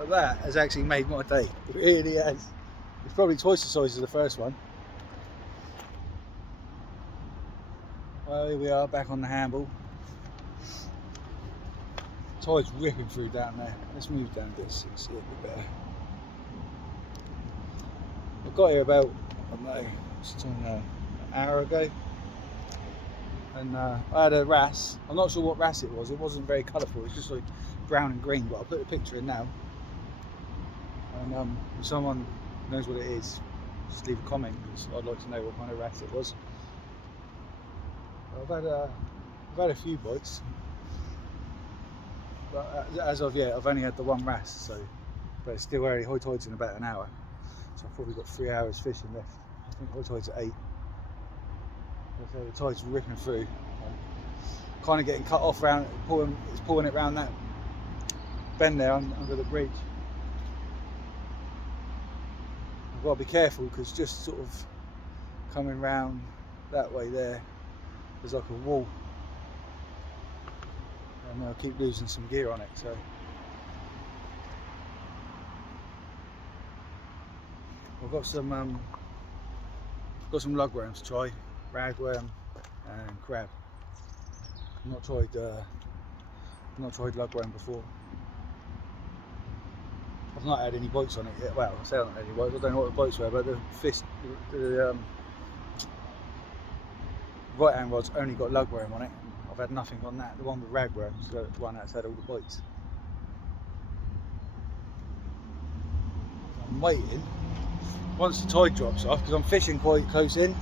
But that has actually made my day. It really has. It's probably twice the size of the first one. Well, here we are back on the Hamble. Tide's ripping through down there. Let's move down this and see it a bit better. I got here about, I don't know, what's the time now? An hour ago. And I had a wrasse. I'm not sure what wrasse it was. It wasn't very colourful. It's just like brown and green. But I'll put a picture in now. And if someone knows what it is, just leave a comment because I'd like to know what kind of wrasse it was. I've had a few bites, but as of yet, I've only had the one wrasse. So, but it's still very high tide's in about an hour. So I've probably got 3 hours fishing left. I think high tide's at 8. So the tide's ripping through. Kind of getting cut off round, it's pulling it round that bend there under the bridge. I've got to be careful because just sort of coming round that way there's like a wall, and I'll keep losing some gear on it. So I've got some lugworms to try, ragworm and crab. I've not tried lugworm before. I've not had any bites on it yet. Well, I say I've not had any bites. I don't know what the bites were, but the right hand rod's only got lugworm on it. I've had nothing on that. The one with ragworm is the one that's had all the bites. I'm waiting once the tide drops off because I'm fishing quite close in.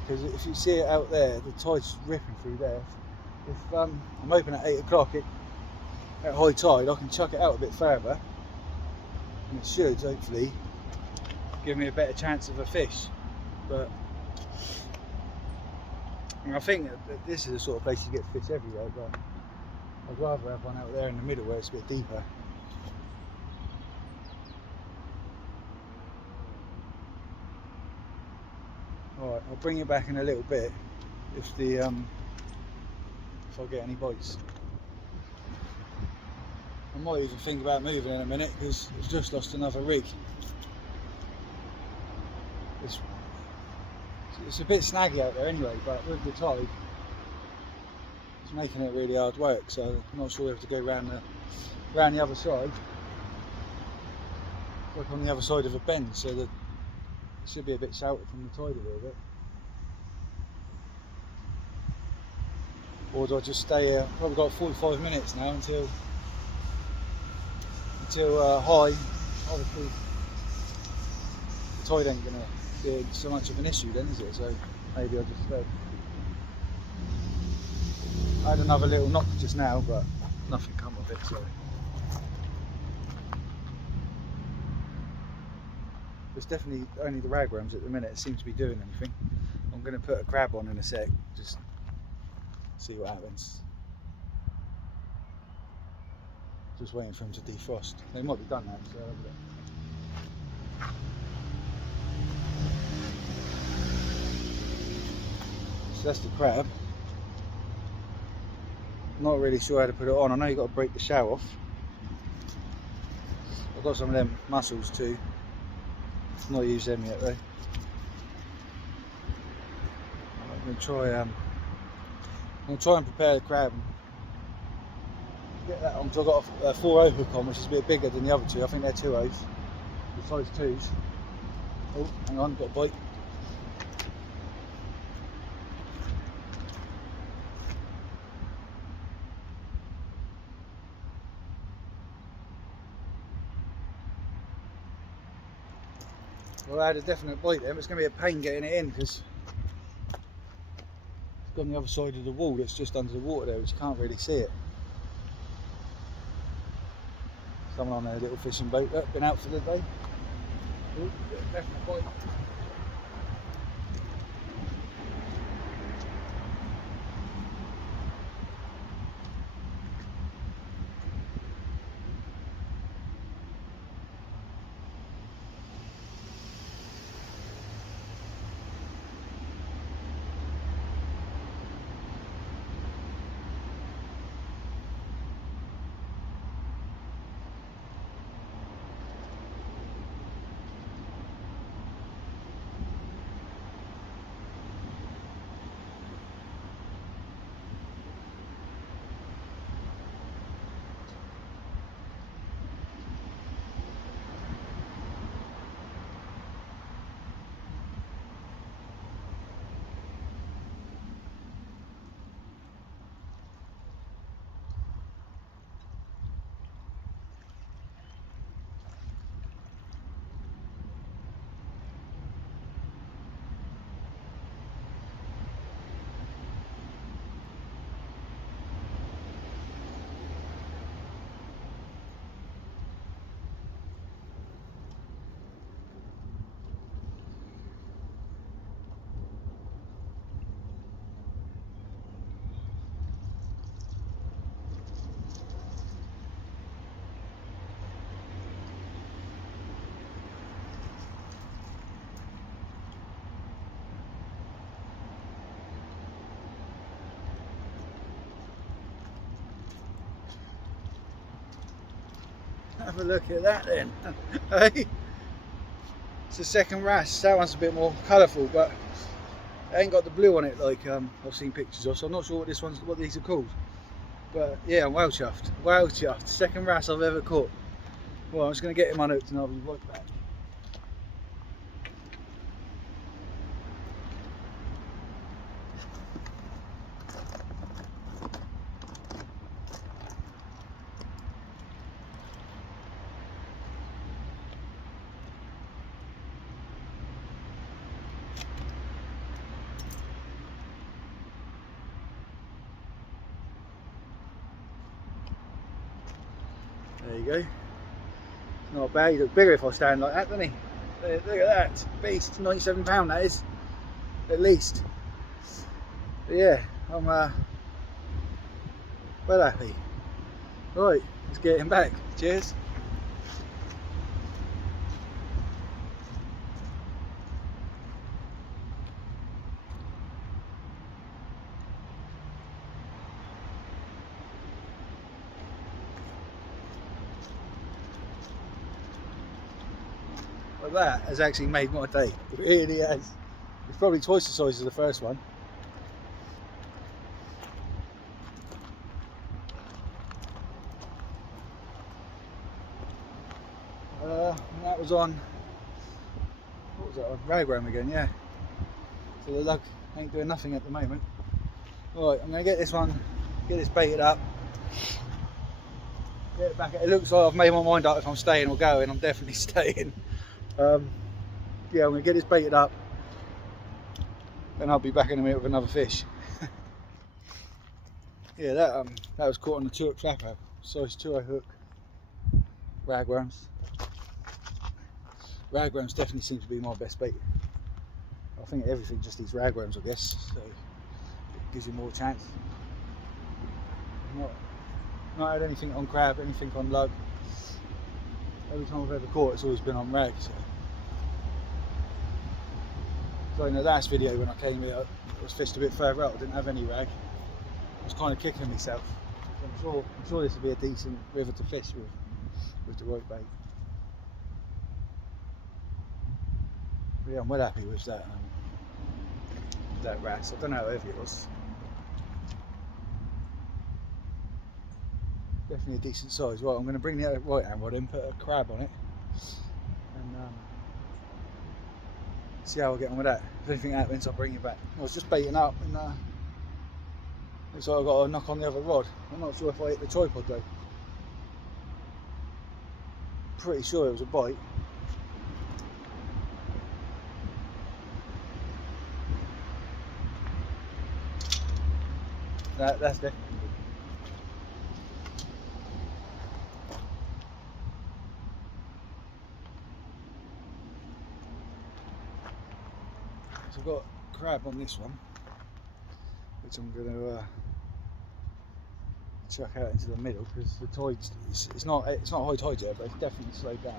Because if you see it out there, the tide's ripping through there. If I'm open at 8 o'clock at high tide, I can chuck it out a bit further, and it should hopefully give me a better chance of a fish. But I think that this is the sort of place you get fish everywhere, but I'd rather have one out there in the middle where it's a bit deeper. Alright, I'll bring you back in a little bit if I get any bites. I might even think about moving in a minute because I've just lost another rig. It's a bit snaggy out there anyway, but with the tide it's making it really hard work, so I'm not sure we have to go round the other side. Like on the other side of a bend, so that it should be a bit sheltered from the tide a little bit. Or do I just stay here? Probably got 45 minutes now until high. Obviously the tide ain't going to be so much of an issue then, is it? So maybe I'll just stay. I had another little knock just now, but nothing come of it, so it's definitely only the ragworms at the minute that seem to be doing anything. I'm going to put a crab on in a sec, just see what happens. Just waiting for them to defrost. They might be done now, so I'll have a look. So that's the crab. Not really sure how to put it on. I know you've got to break the shell off. I've got some of them mussels too. Not used them yet though. I'm going to try and prepare the crab and get that on. So I've got a 4/0 hook on, which is a bit bigger than the other two. I think they're 2/0s, the size 2s. Oh, hang on, got a bite. Well, I had a definite bite there, but it's going to be a pain getting it in because it's on the other side of the wall that's just under the water there, which you can't really see it. Someone on a little fishing boat, look, been out for the day. Ooh, definite bite. Have a look at that then. Hey, it's the second wrasse. That one's a bit more colourful, but it ain't got the blue on it like I've seen pictures of, so I'm not sure what these are called. But yeah, I'm well chuffed. Well chuffed. Second wrasse I've ever caught. Well, I'm just going to get him unhooked and I'll be right back. There you go. Not bad. He look bigger if I stand like that, doesn't he? Look at that. Beast. £97 that is. At least. But yeah, I'm well happy. Right, let's get him back. Cheers. Well, that has actually made my day. It really has. It's probably twice the size of the first one. And that was on, what was that on? Ragworm again, yeah. So the lug ain't doing nothing at the moment. Right, I'm going to get this one, get this baited up. Get it back. It looks like I've made my mind up if I'm staying or going. I'm definitely staying. Yeah, I'm going to get this baited up and I'll be back in a minute with another fish. Yeah, that was caught on the 2-hook flapper, size 2-hook hook. Ragworms. Ragworms definitely seem to be my best bait. I think everything just eats ragworms, I guess, so it gives you more chance. Not had anything on crab, anything on lug. Every time I've ever caught, it's always been on rag. So in the last video when I came here, I was fished a bit further out. I didn't have any rag. I was kind of kicking myself. So I'm sure this would be a decent river to fish with the right bait. But yeah, I'm well happy with that wrasse. I don't know how heavy it was. Definitely a decent size. Right, I'm going to bring the right hand rod in, put a crab on it, and see how I get on with that. If anything happens, I'll bring you back. I was just baiting up, and looks like I've got a knock on the other rod. I'm not sure if I hit the tripod though. Pretty sure it was a bite. That's definitely good. So I've got crab on this one, which I'm going to chuck out into the middle because the tide's it's not high tide yet, but it's definitely slowed down.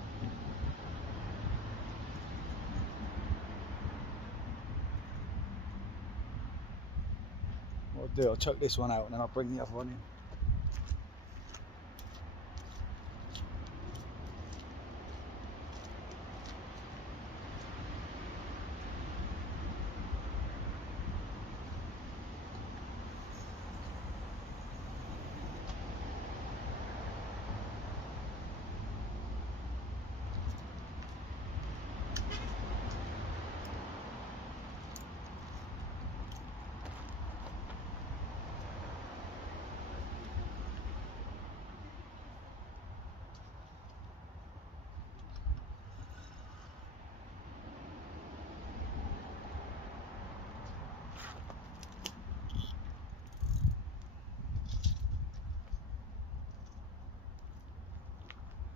What I'll do, I'll chuck this one out and then I'll bring the other one in.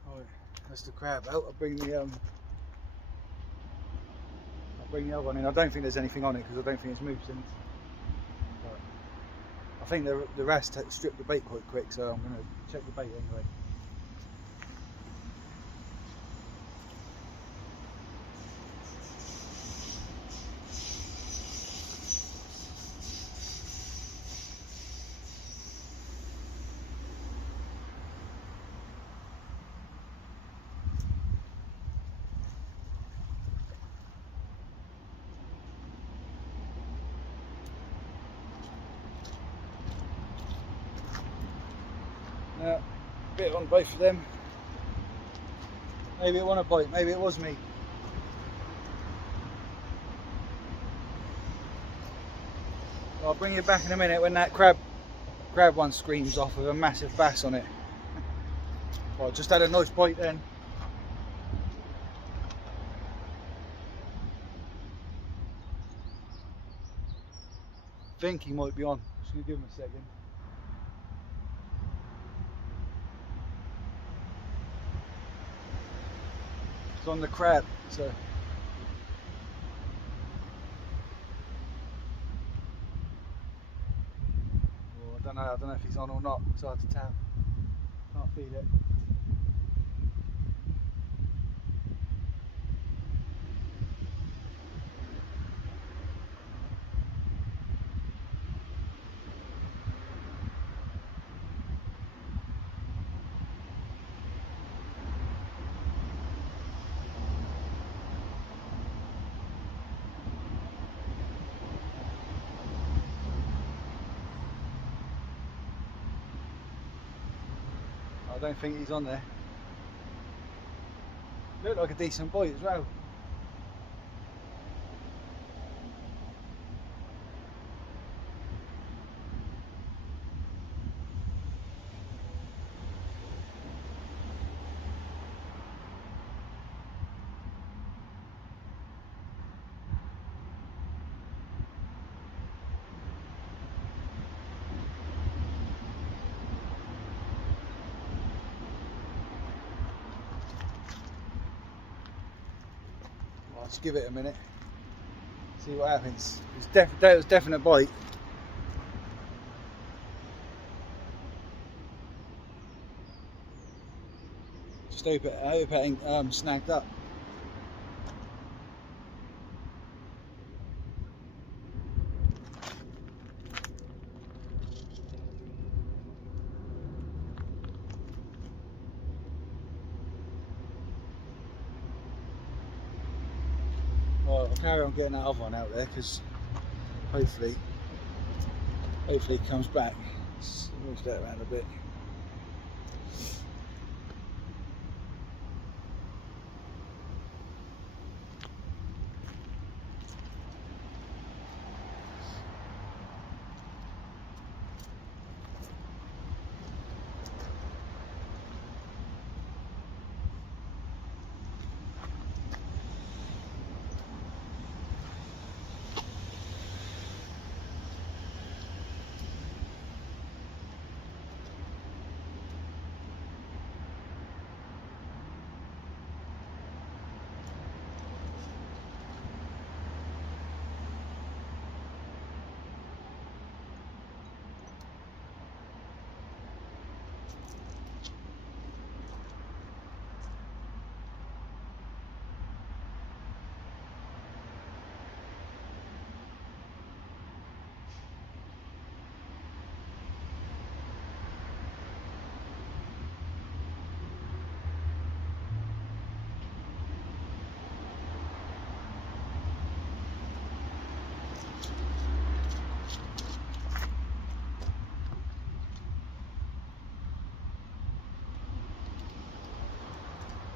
Right, that's the crab out. I'll bring the other one in. I don't think there's anything on it because I don't think it's moved since. But I think the wrasse stripped the bait quite quick, so I'm going to check the bait anyway. Yeah, bit on both of them. Maybe it wasn't a bite, maybe it was me. I'll bring you back in a minute when that crab one screams off with a massive bass on it. Well, I just had a nice bite then. I think he might be on. Just gonna give him a second. It's on the crab, so. Oh, I don't know if he's on or not. It's hard to tell. Can't feel it. I don't think he's on there. Looked like a decent bite as well. Let's give it a minute. See what happens. That was definite bite. Just hope it ain't snagged up. Well, I'll carry on getting that other one out there because hopefully it comes back. Let's move that around a bit.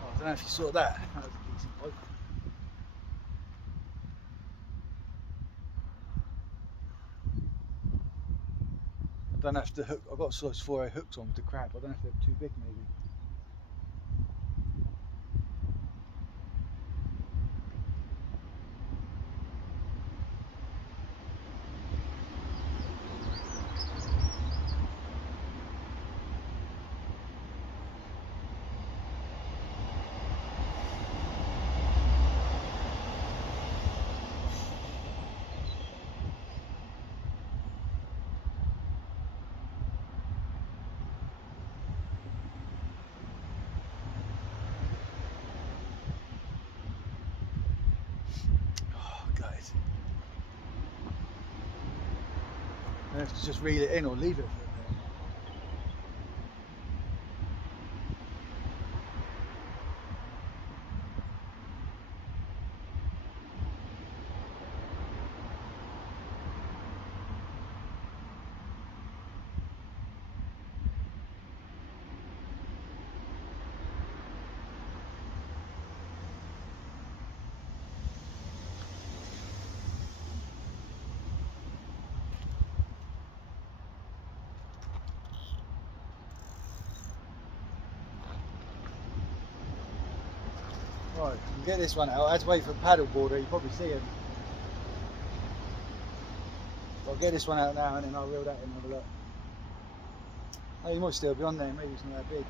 I don't know if you saw that. That was a decent bite. I don't know if the hook. I've got size 4 hooks on with the crab. I don't know if they're too big, maybe. Oh, guys. I have to just reel it in or leave it for a bit. Right, we'll get this one out. I had to wait for a paddle boarder, you probably see him. I'll get this one out now and then I'll reel that in and have a look. Oh, you might still be on there, maybe it's not that big.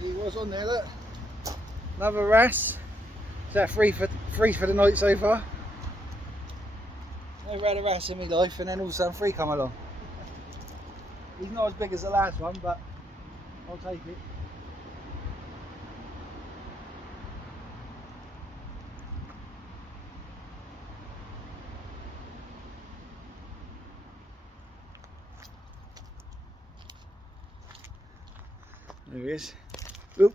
He was on there, look. Another wrasse. Is that three for the night so far? Never had a wrasse in my life, and then all of a sudden three come along. He's not as big as the last one, but I'll take it. There he is. Oop.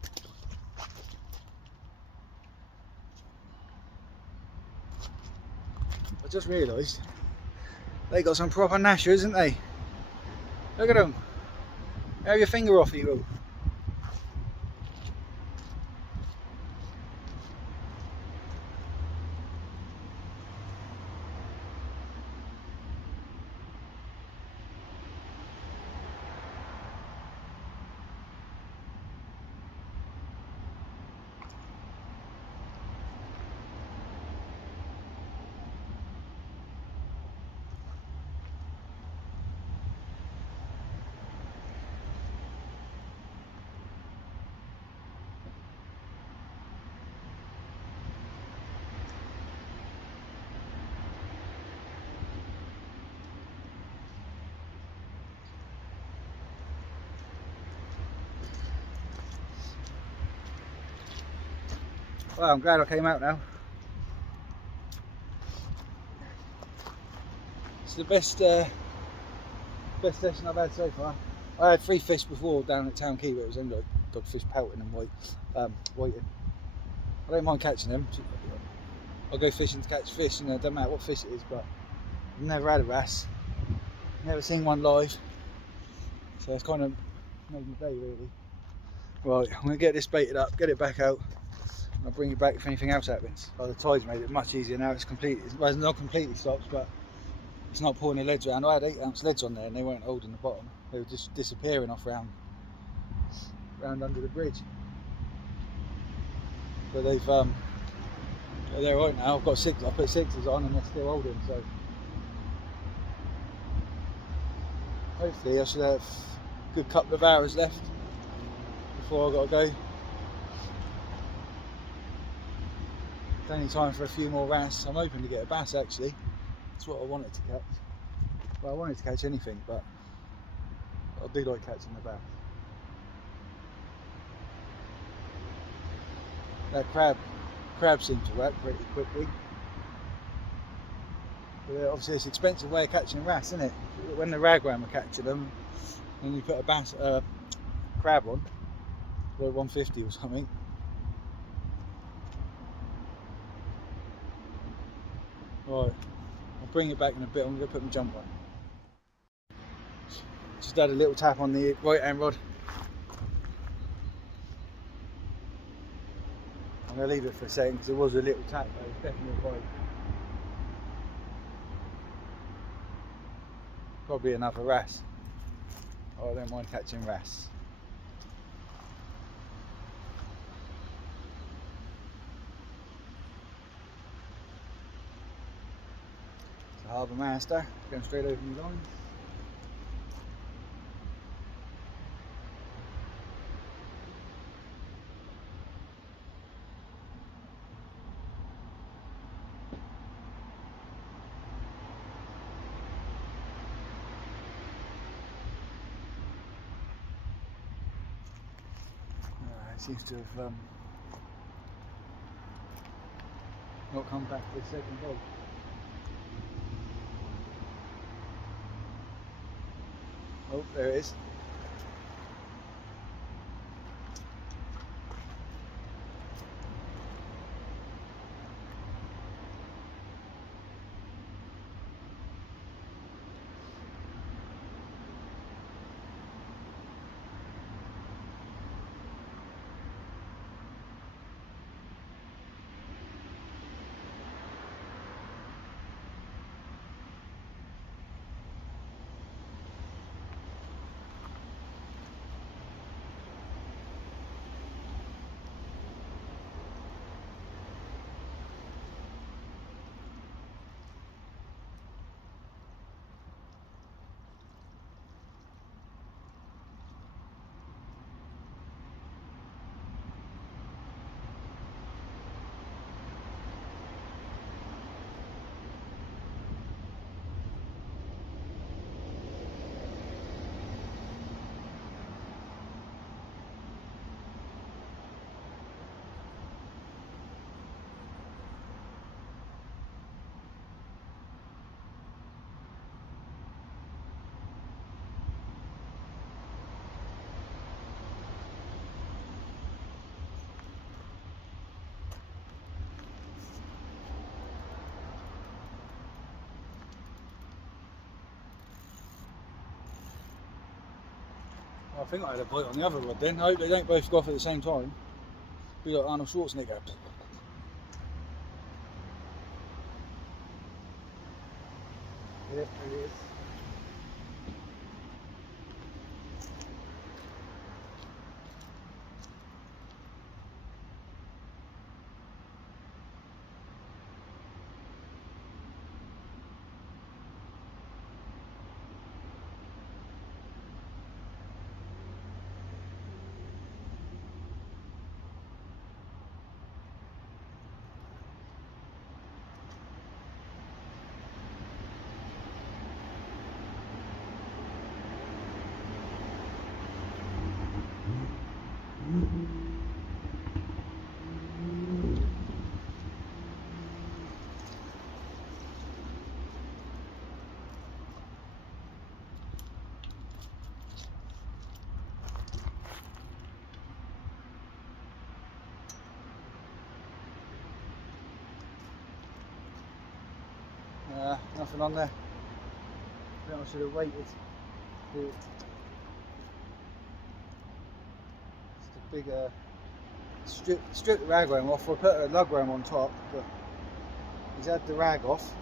I just realised they got some proper gnashers, haven't they? Look at them. Have your finger off, you will. Well, I'm glad I came out now. It's the best session I've had so far. I had 3 fish before down at Town Key, but it was only like dogfish pelting and whiting. I don't mind catching them. I'll go fishing to catch fish, and it doesn't matter what fish it is, but I've never had a wrasse. Never seen one live. So it's kind of made my day really. Right, I'm going to get this baited up, get it back out. I'll bring it back if anything else happens. Oh, the tide's made it much easier now. It's completely, well, it's not completely stopped, but it's not pulling the leads around. I had 8-ounce leads on there and they weren't holding the bottom. They were just disappearing off round under the bridge. But they've they're right now. I've got 6. I put 6s on and they're still holding. So hopefully I should have a good couple of hours left before I've got to go. It's only time for a few more wrasse. I'm hoping to get a bass actually. That's what I wanted to catch. Well, I wanted to catch anything, but I do like catching the bass. That crab seems to work pretty quickly. But obviously it's an expensive way of catching wrasse, isn't it? When the ragworm are catching them, and you put a crab on, like 150 or something. Right, I'll bring it back in a bit. I'm going to put my jump on. Just had a little tap on the right hand rod. I'm going to leave it for a second because it was a little tack, but it's definitely a bite. Probably another wrasse. Oh, I don't mind catching wrasse. It's a harbour master going straight over my line. It seems to have not come back for the second bite. Oh, there it is. I think I had a bite on the other rod then. I hope they don't both go off at the same time. Be like Arnold Schwarzenegger. Yeah, there it is. Nothing on there. I think I should have waited. Just a big strip the rag worm off. I put a lug worm on top, but he's had the rag off.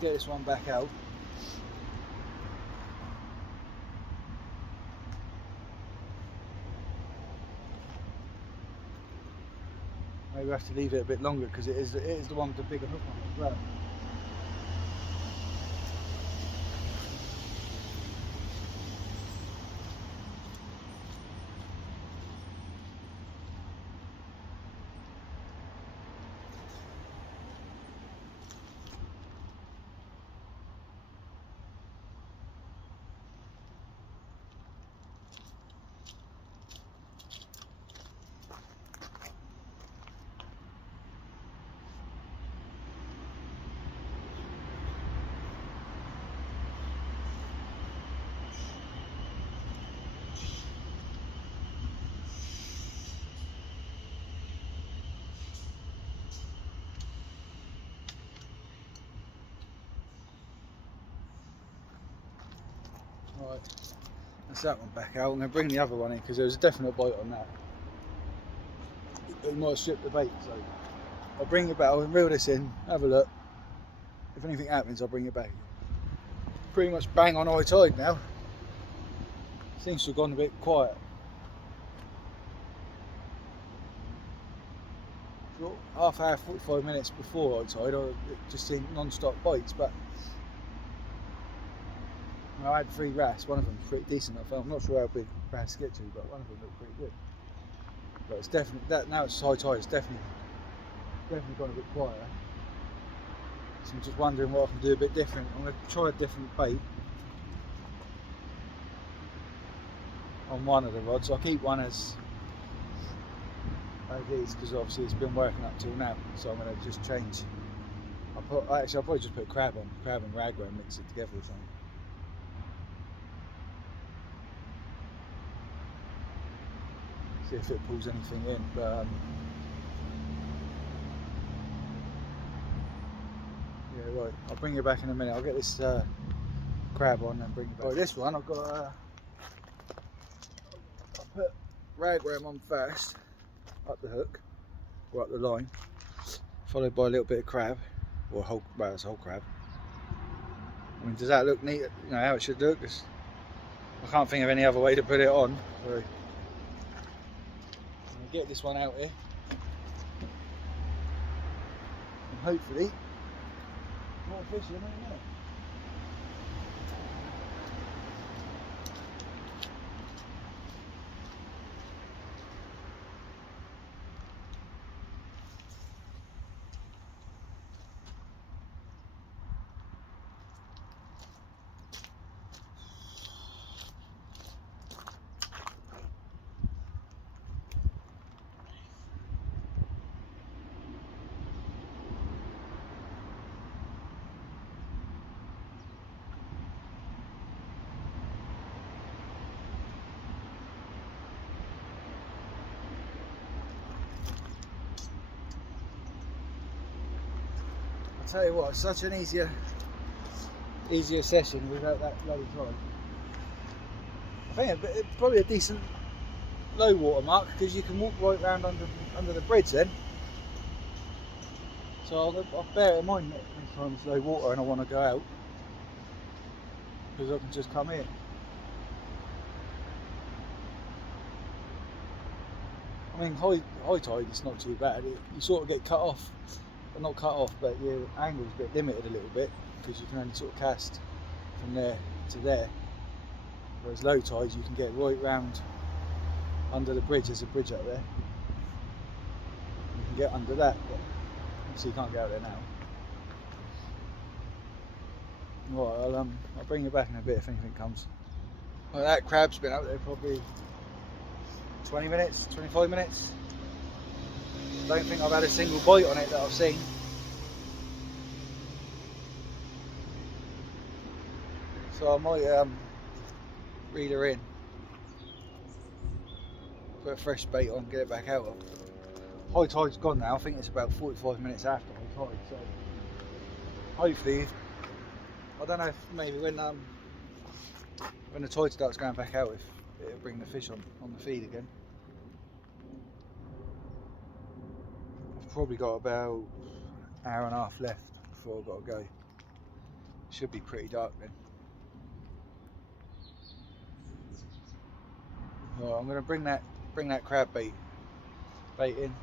Get this one back out. Maybe we have to leave it a bit longer because it is the one with the bigger hook on it as well. Right, that's that one back out. I'm going to bring the other one in because there was a definite bite on that. It might have stripped the bait, so I'll bring it back. I'll reel this in, have a look. If anything happens, I'll bring it back. Pretty much bang on high tide now. Seems to have gone a bit quiet. So half hour, 45 minutes before high tide, I just seen non-stop bites, but I had 3 wrasse. One of them pretty decent. I'm not sure how big wrasse get to, but one of them looked pretty good. But it's definitely that now it's high tide. It's definitely gone a bit quieter. So I'm just wondering what I can do a bit different. I'm going to try a different bait on one of the rods. I'll keep one as is because obviously it's been working up till now. So I'm going to just change. I'll probably just put crab and ragware and mix it together or something. See if it pulls anything in. But yeah, right. I'll bring you back in a minute. I'll get this crab on and bring you back. Right, this one I've got. I'll put ragworm on first, up the hook or up the line, followed by a little bit of crab, or it's a whole crab. I mean, does that look neat? You know how it should look? I can't think of any other way to put it on. So I'm gonna get this one out here, and hopefully more fish in there. I'll tell you what, it's such an easier session without that bloody tide. I think it's probably a decent low water mark because you can walk right round under the bridge then. So I'll bear it in mind next time it's low water and I want to go out, because I can just come in. I mean, high tide it's not too bad. You sort of get cut off, well, not cut off, but your angle's a bit limited a little bit because you can only sort of cast from there to there. Whereas low tide you can get right round under the bridge. There's a bridge up there. You can get under that, but obviously you can't get out there now. Right, I'll bring you back in a bit if anything comes. Well, that crab's been out there probably 20 minutes, 25 minutes. Don't think I've had a single bite on it that I've seen. So I might reel her in, put a fresh bait on, get it back out. High tide's gone now. I think it's about 45 minutes after high tide, so hopefully, I don't know if maybe when the tide starts going back out, if it'll bring the fish on the feed again. I've probably got about an hour and a half left before I've got to go. It should be pretty dark then. Well, I'm going to bring that crab bait in,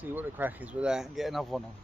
see what the crack is with that, and get another one on.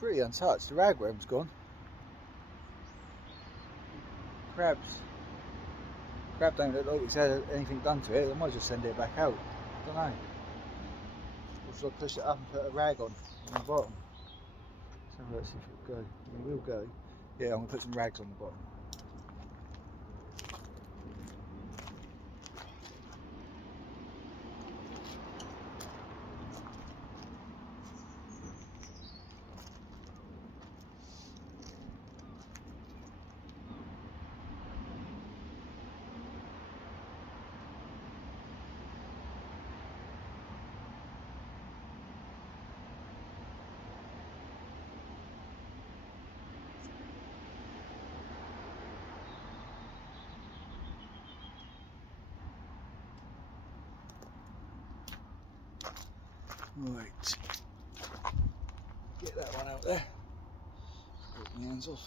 Pretty untouched. The ragworm's gone. Crabs Crab don't look like it's had anything done to it. I might just send it back out. I don't know. Or should I push it up and put a rag on the bottom? So let's see if it'll go. It will go. Yeah, I'm going to put some rags on the bottom. Right, get that one out there. Take my hands off.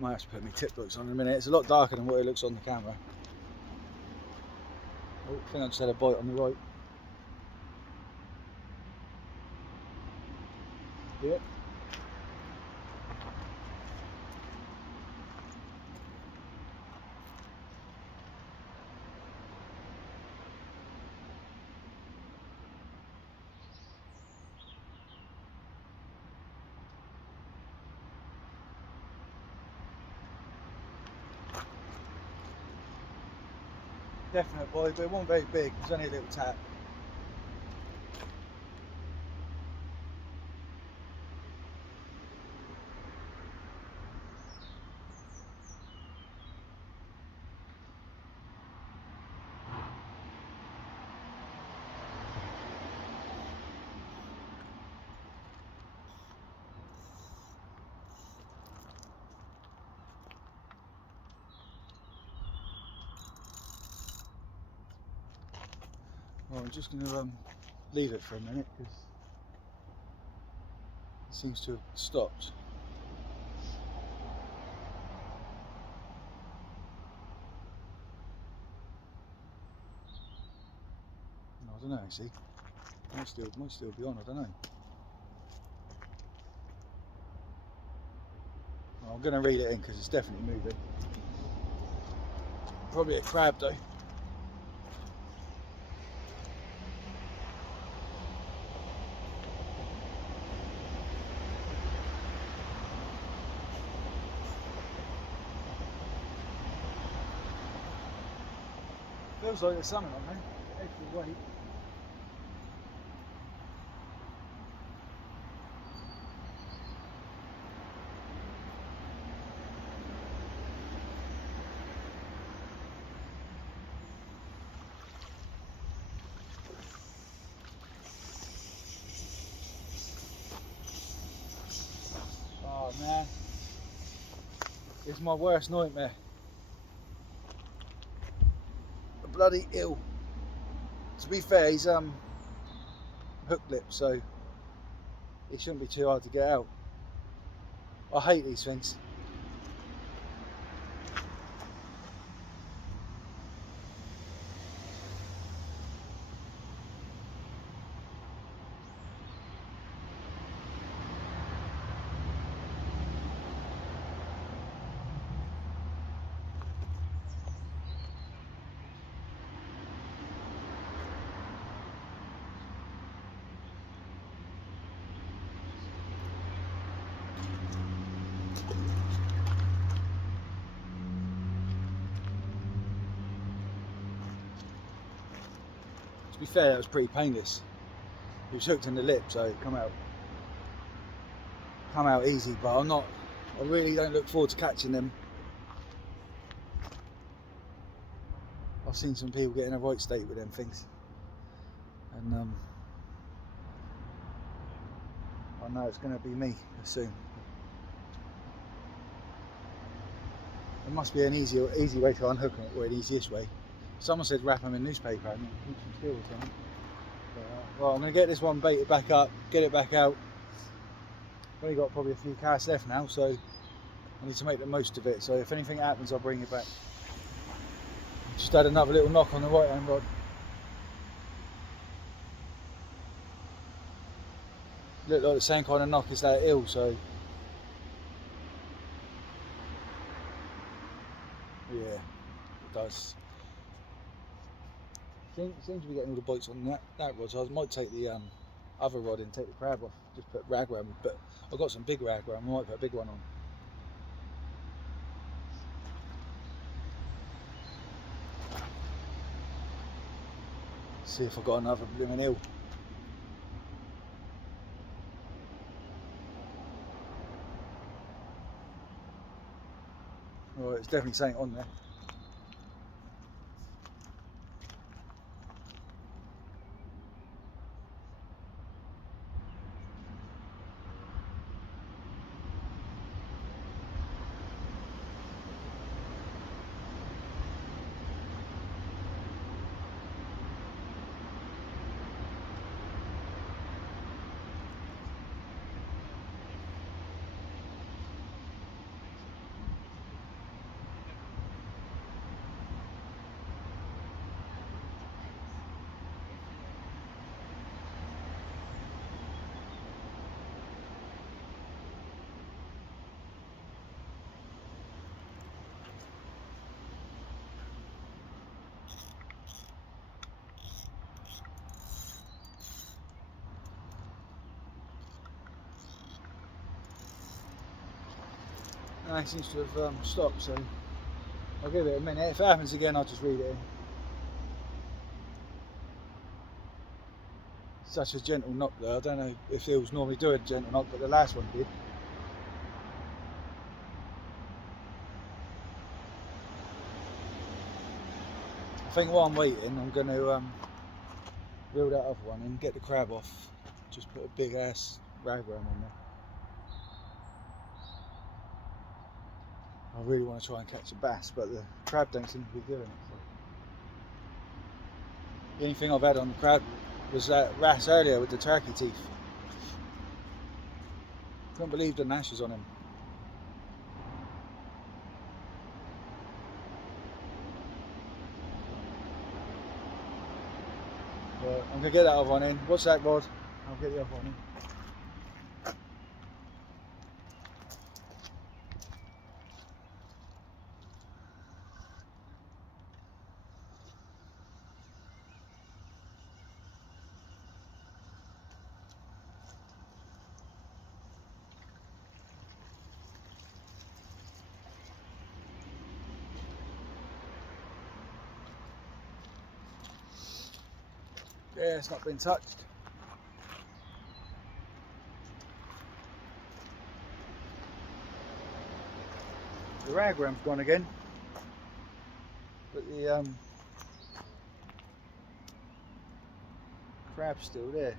Might have to put my tip boots on in a minute. It's a lot darker than what it looks on the camera. Oh, I think I just had a bite on the right. Yep. Definite bite, but it wasn't very big. It was only a little tap. Well, I'm just going to leave it for a minute because it seems to have stopped. I don't know. See, might still be on. I don't know. Well, I'm going to read it in because it's definitely moving. Probably a crab though. Feels like there's something on there. Extra weight. Oh man, it's my worst nightmare. A bloody eel. To be fair, he's hook lip, so it shouldn't be too hard to get out. I hate these things. To be fair, that was pretty painless. It was hooked in the lip, so it come out easy. But I really don't look forward to catching them. I've seen some people get in a right state with them things, and I know it's going to be me soon. There must be an easy way to unhook them, or an easiest way. Someone said wrap them in newspaper and keep them still or something. But, well, I'm going to get this one baited back up, get it back out. I've only got probably a few casts left now, so I need to make the most of it. So if anything happens, I'll bring it back. Just had another little knock on the right hand rod. Looked like the same kind of knock as that eel, so yeah, it does. Seems to be getting all the bites on that rod, so I might take the other rod and take the crab off, just put rag around, but I've got some big rag around, I might put a big one on. See if I've got another blooming eel. Oh, it's definitely something on there. And it seems to have stopped, so I'll give it a minute. If it happens again, I'll just read it in. Such a gentle knock though. I don't know if eels normally do a gentle knock, but the last one did. I think while I'm waiting, I'm going to reel that other one and get the crab off. Just put a big ass rag worm on there. I really want to try and catch a bass, but the crab don't seem to be doing it. So. The only thing I've had on the crab was that wrasse earlier with the turkey teeth. Couldn't believe the gnashes on him. But I'm going to get that other one in. What's that rod? I'll get the other one in. Yeah, it's not been touched. The ragworm's gone again, but the crab's still there.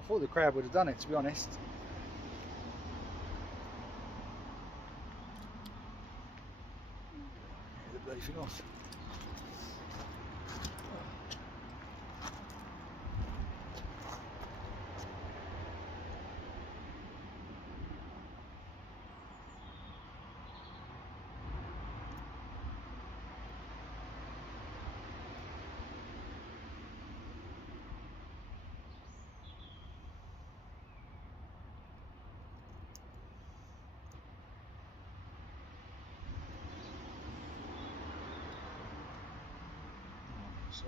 I thought the crab would have done it, to be honest. Get the bloody thing off. So.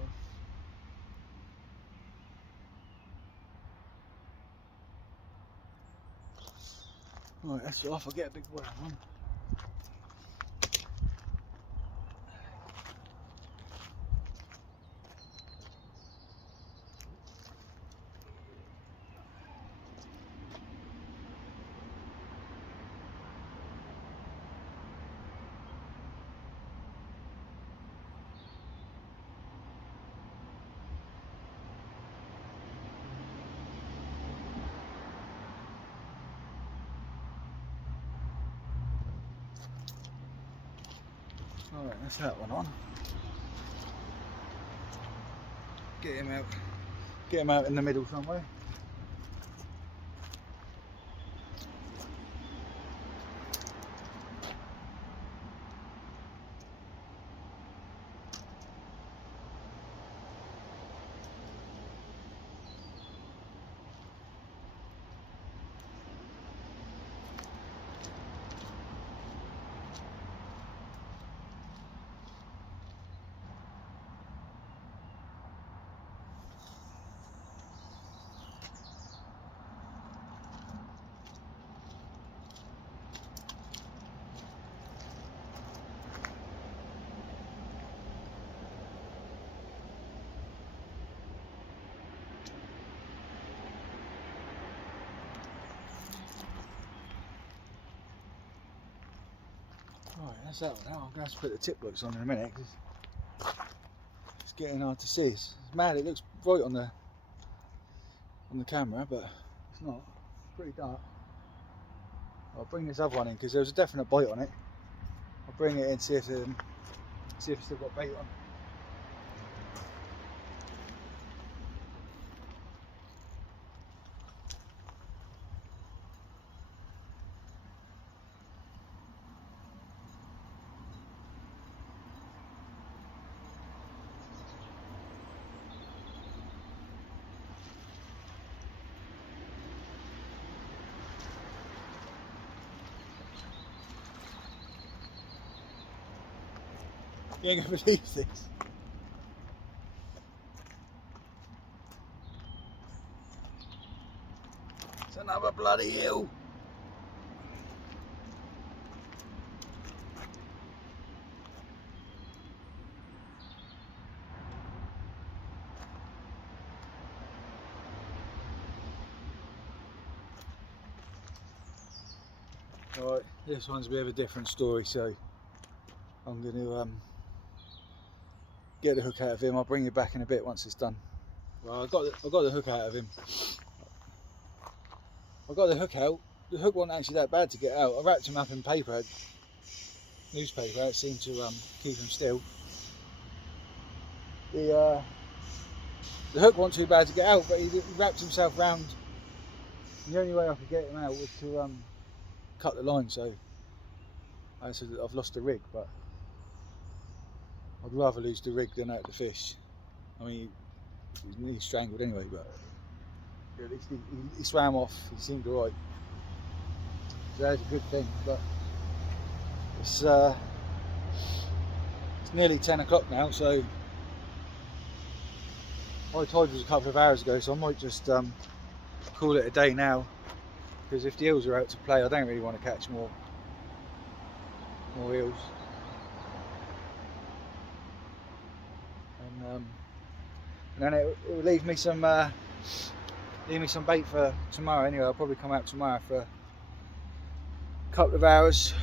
Right, that's off. I'll get a big worm on. Alright, that's that one on. Get him out. Get him out in the middle somewhere. Right, that's that one now. I'm going to have to put the tip looks on in a minute because it's getting hard to see. It's mad, it looks bright on the camera, but it's not. It's pretty dark. I'll bring this other one in because there was a definite bite on it. I'll bring it in, see if it's still got bait on. You ain't gonna believe this. It's another bloody eel. Right, this one's a bit of a different story, so I'm going to get the hook out of him. I'll bring you back in a bit once it's done. Well, I got the hook out of him. I got the hook out. The hook wasn't actually that bad to get out. I wrapped him up in paper, newspaper. It seemed to keep him still. The hook wasn't too bad to get out, but he wrapped himself round. And the only way I could get him out was to cut the line. So I said I've lost the rig, but I'd rather lose the rig than out the fish. I mean, he's nearly strangled anyway, but at least he swam off. He seemed alright. So that's a good thing. But it's nearly 10 o'clock now, so my tide was a couple of hours ago, so I might just call it a day now. Because if the eels are out to play, I don't really want to catch more eels. And then it will leave me some bait for tomorrow. Anyway, I'll probably come out tomorrow for a couple of hours.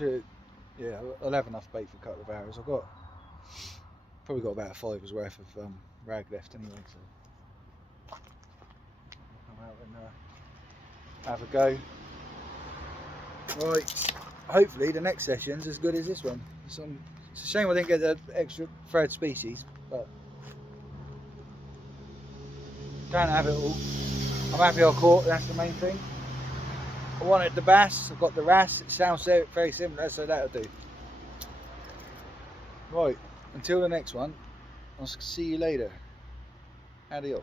Yeah, I'll have enough bait for a couple of hours. I've probably got about a fiver's worth of rag left anyway, so I'll come out and have a go. Right, hopefully the next session's as good as this one. It's a shame I didn't get the extra thread species, but can't have it all. I'm happy I caught, that's the main thing. I wanted the bass, I've got the wrasse. It sounds very similar, so that'll do. Right, until the next one, I'll see you later. Adios.